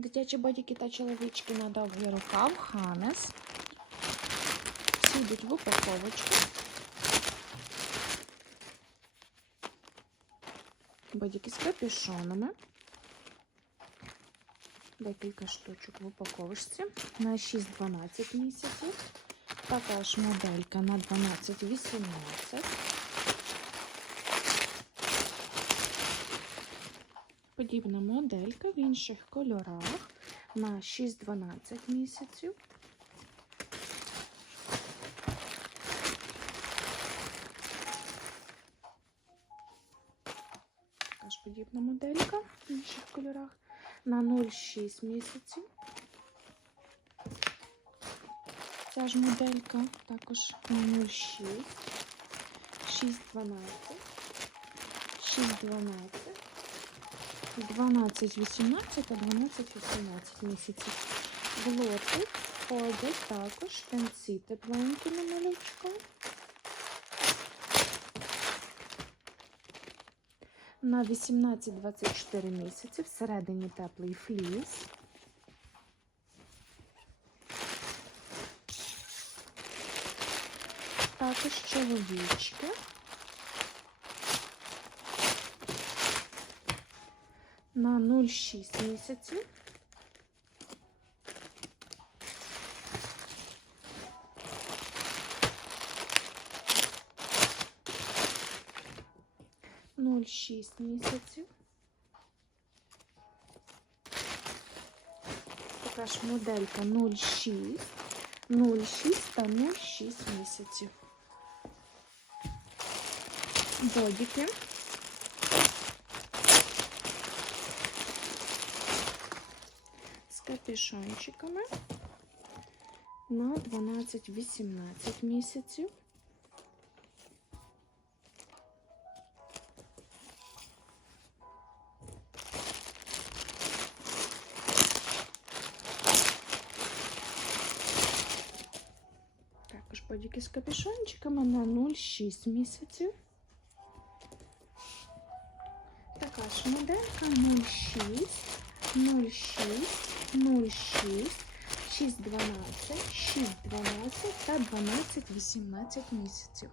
Дитячі бодіки та чоловічки на довгий рукав Ханес. Всі в упаковочку. Бодіки з капюшонами. Декілька штучок в упаковочці на 6-12 місяців. Також моделька на 12-18. Подібна моделька в інших кольорах на 6-12 місяців. Також подібна моделька в інших кольорах на 0,6 місяців. Ця ж моделька також на 0,6, 6,12, 6,12. 12, 18 та 12, 18 місяців. В лотик входять також штанці тепленькі на малючку. На 18-24 місяці всередині теплий фліс. Також чоловічки. на 0,6 місяців. Нуль шість місяців. Така ж моделька 0,6, 0,6 та 0,6 місяців. Бодіки. капюшончиками на 12-18 місяців. Також бодіки з капюшончиками на 0,6 місяців. Така ж моделька 0,6. 06, 6, 12, 6, 12 та 12, 18 місяців.